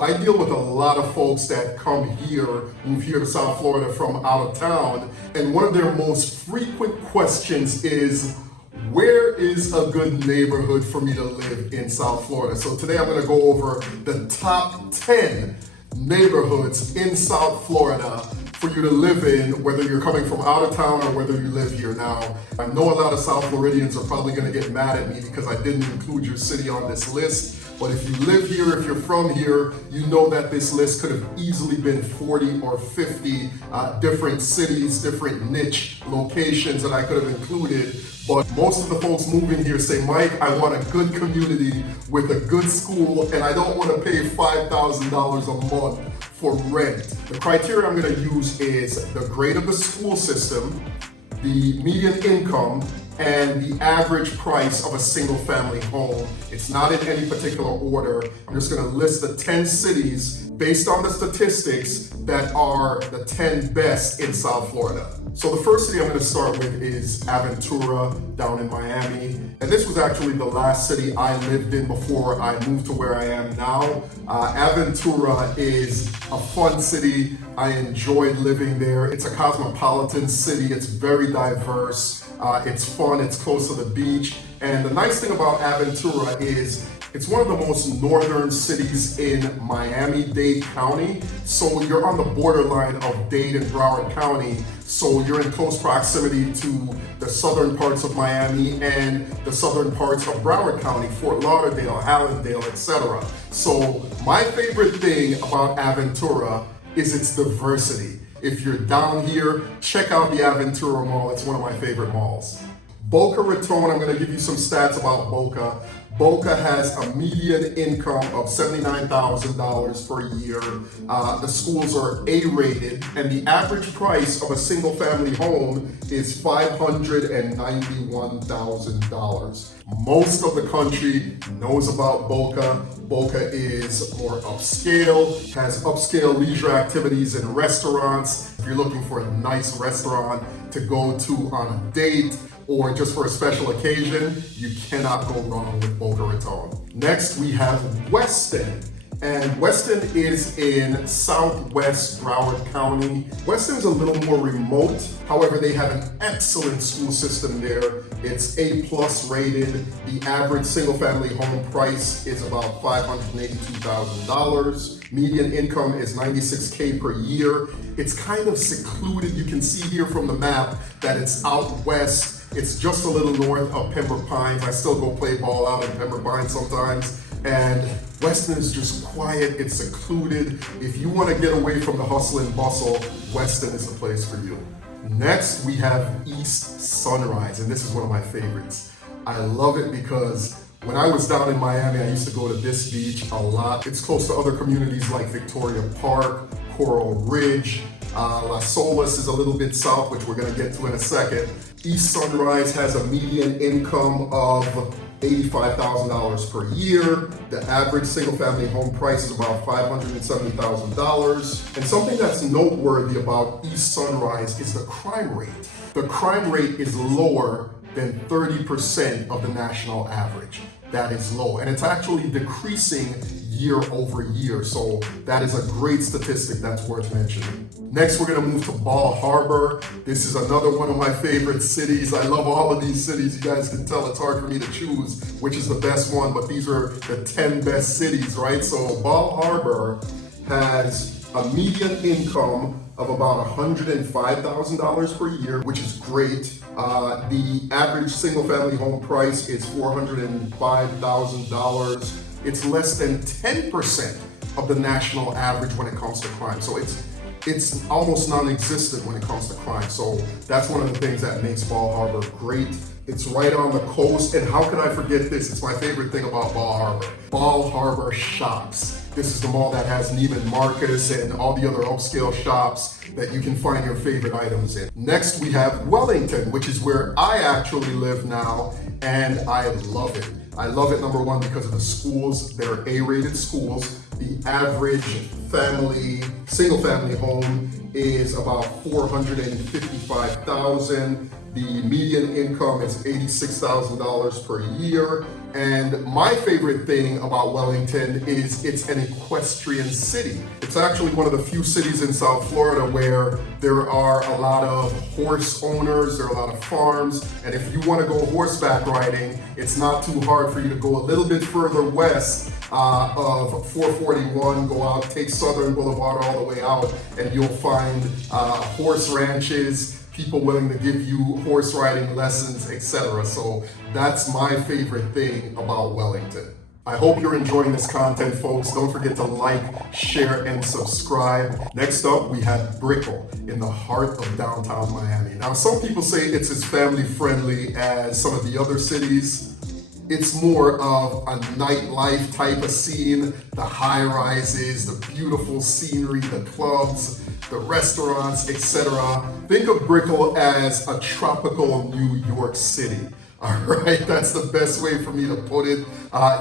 I deal with a lot of folks that come here, move here to South Florida from out of town, and one of their most frequent questions is, where is a good neighborhood for me to live in South Florida? So today I'm going to go over the top 10 neighborhoods in South Florida for you to live in, whether you're coming from out of town or whether you live here. Now, I know a lot of South Floridians are probably going to get mad at me because I didn't include your city on this list. But if you live here, if you're from here, you know that this list could have easily been 40 or 50 different cities, different niche locations that I could have included. But most of the folks moving here say, Mike, I want a good community with a good school, and I don't want to pay $5,000 a month for rent. The criteria I'm going to use is the grade of the school system, the median income, and the average price of a single family home. It's not in any particular order. I'm just gonna list the 10 cities based on the statistics that are the 10 best in South Florida. So the first city I'm gonna start with is Aventura down in Miami. And this was actually the last city I lived in before I moved to where I am now. Aventura is a fun city. I enjoyed living there. It's a cosmopolitan city. It's very diverse. It's fun, it's close to the beach. And the nice thing about Aventura is it's one of the most northern cities in Miami-Dade County. So you're on the borderline of Dade and Broward County. So you're in close proximity to the southern parts of Miami and the southern parts of Broward County, Fort Lauderdale, Hallandale, etc. So my favorite thing about Aventura is its diversity. If you're down here, check out the Aventura Mall. It's one of my favorite malls. Boca Raton, I'm going to give you some stats about Boca. Boca has a median income of $79,000 per year. The schools are A-rated, and the average price of a single family home is $591,000. Most of the country knows about Boca. Boca is more upscale, has upscale leisure activities and restaurants. If you're looking for a nice restaurant to go to on a date, or just for a special occasion, you cannot go wrong with Boca Raton. Next, we have Weston. And Weston is in southwest Broward County. Weston's a little more remote. However, they have an excellent school system there. It's A+ rated. The average single family home price is about $582,000. Median income is $96K per year. It's kind of secluded. You can see here from the map that it's out west. It's just a little north of Pembroke Pines. I still go play ball out in Pembroke Pines sometimes. And Weston is just quiet, it's secluded. If you want to get away from the hustle and bustle, Weston is the place for you. Next, we have East Sunrise, and this is one of my favorites. I love it because when I was down in Miami, I used to go to this beach a lot. It's close to other communities like Victoria Park, Coral Ridge. Las Olas is a little bit south, which we're gonna get to in a second. East Sunrise has a median income of $85,000 per year. The average single family home price is about $570,000. And something that's noteworthy about East Sunrise is the crime rate. The crime rate is lower than 30% of the national average. That is low, and it's actually decreasing year over year. So that is a great statistic that's worth mentioning. Next, we're gonna move to Bal Harbour. This is another one of my favorite cities. I love all of these cities. You guys can tell it's hard for me to choose which is the best one, but these are the 10 best cities, right? So Bal Harbour has a median income of about $105,000 per year, which is great. The average single family home price is $405,000. It's less than 10% of the national average when it comes to crime. So it's almost non-existent when it comes to crime. So that's one of the things that makes Bal Harbour great. It's right on the coast, and how can I forget this? It's my favorite thing about Bal Harbour. Bal Harbour Shops. This is the mall that has Neiman Marcus and all the other upscale shops that you can find your favorite items in. Next, we have Wellington, which is where I actually live now, and I love it. I love it, number one, because of the schools. They're A-rated schools. The average single family home is about $455,000. The median income is $86,000 per year. And my favorite thing about Wellington is it's an equestrian city. It's actually one of the few cities in South Florida where there are a lot of horse owners, there are a lot of farms, and if you want to go horseback riding, it's not too hard for you to go a little bit further west of 441, go out, take Southern Boulevard all the way out, and you'll find horse ranches, people willing to give you horse riding lessons, etc. So that's my favorite thing about Wellington. I hope you're enjoying this content, folks. Don't forget to like, share, and subscribe. Next up, we have Brickell in the heart of downtown Miami. Now, some people say it's as family friendly as some of the other cities. It's more of a nightlife type of scene, the high rises, the beautiful scenery, the clubs, the restaurants, etc. Think of Brickell as a tropical New York City. All right, that's the best way for me to put it.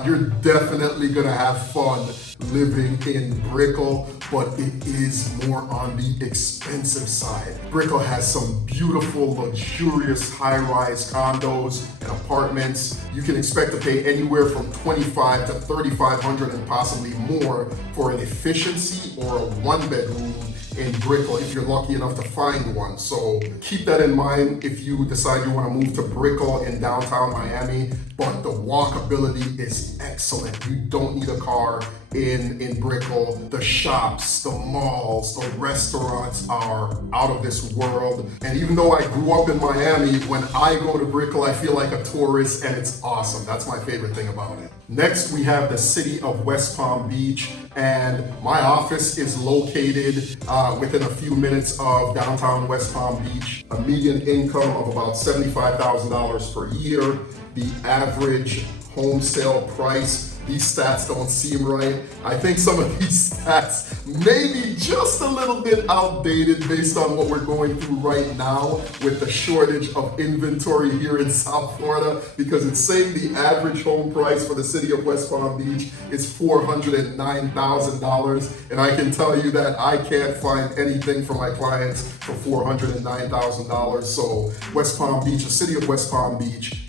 You're definitely gonna have fun living in Brickell, but it is more on the expensive side. Brickell has some beautiful, luxurious high-rise condos and apartments. You can expect to pay anywhere from $2,500 to $3,500 and possibly more for an efficiency or a one-bedroom in Brickell if you're lucky enough to find one. So keep that in mind if you decide you want to move to Brickell in downtown Miami, but the walkability is excellent. You don't need a car in Brickell. The shops, the malls, the restaurants are out of this world. And even though I grew up in Miami, when I go to Brickell, I feel like a tourist, and it's awesome. That's my favorite thing about it. Next, we have the city of West Palm Beach, and my office is located within a few minutes of downtown West Palm Beach. A median income of about $75,000 per year. The average home sale price, these stats don't seem right. I think some of these stats may be just a little bit outdated based on what we're going through right now with the shortage of inventory here in South Florida, because it's saying the average home price for the city of West Palm Beach is $409,000. And I can tell you that I can't find anything for my clients for $409,000. So West Palm Beach, the city of West Palm Beach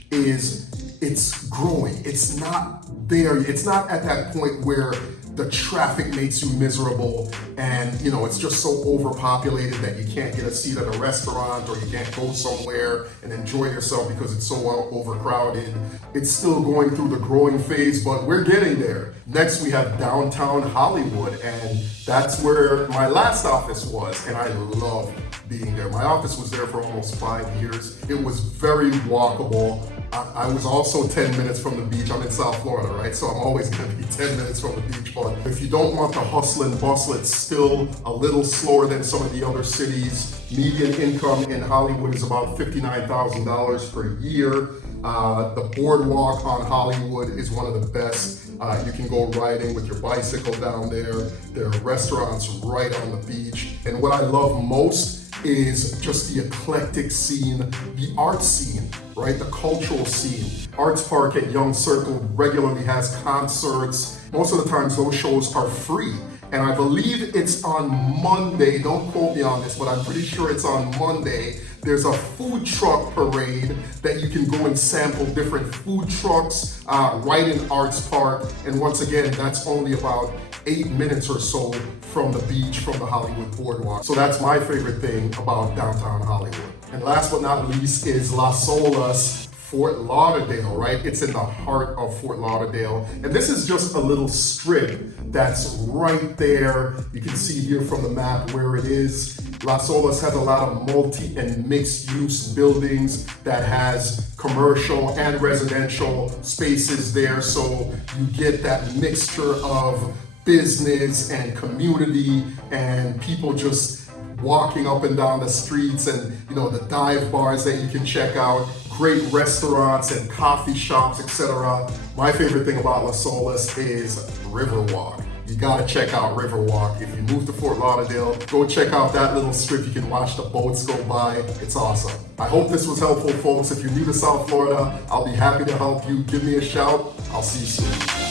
it's growing. It's not there. It's not at that point where the traffic makes you miserable and it's just so overpopulated that you can't get a seat at a restaurant or you can't go somewhere and enjoy yourself because it's so overcrowded. It's still going through the growing phase, but we're getting there. Next, we have downtown Hollywood, and that's where my last office was, and I loved being there. My office was there for almost 5 years. It was very walkable. I was also 10 minutes from the beach. I'm in South Florida, right? So I'm always gonna be 10 minutes from the beach. But if you don't want the hustle and bustle, it's still a little slower than some of the other cities. Median income in Hollywood is about $59,000 per year. The boardwalk on Hollywood is one of the best. You can go riding with your bicycle down there. There are restaurants right on the beach. And what I love most is just the eclectic scene, the art scene, right? The cultural scene. Arts Park at Young Circle regularly has concerts. Most of the times those shows are free. And I believe it's on Monday, don't quote me on this, but I'm pretty sure it's on Monday. There's a food truck parade that you can go and sample different food trucks right in Arts Park. And once again, that's only about 8 minutes or so from the beach, from the Hollywood boardwalk. So that's my favorite thing about downtown Hollywood. And last but not least is Las Olas, Fort Lauderdale, right? It's in the heart of Fort Lauderdale. And this is just a little strip that's right there. You can see here from the map where it is. Las Olas has a lot of multi and mixed use buildings that has commercial and residential spaces there. So you get that mixture of business and community and people just walking up and down the streets, and the dive bars that you can check out, great restaurants and coffee shops, etc. My favorite thing about Las Olas is Riverwalk. You gotta check out Riverwalk. If you move to Fort Lauderdale, go check out that little strip. You can watch the boats go by. It's awesome. I hope this was helpful, folks. If you're new to South Florida, I'll be happy to help you. Give me a shout. I'll see you soon.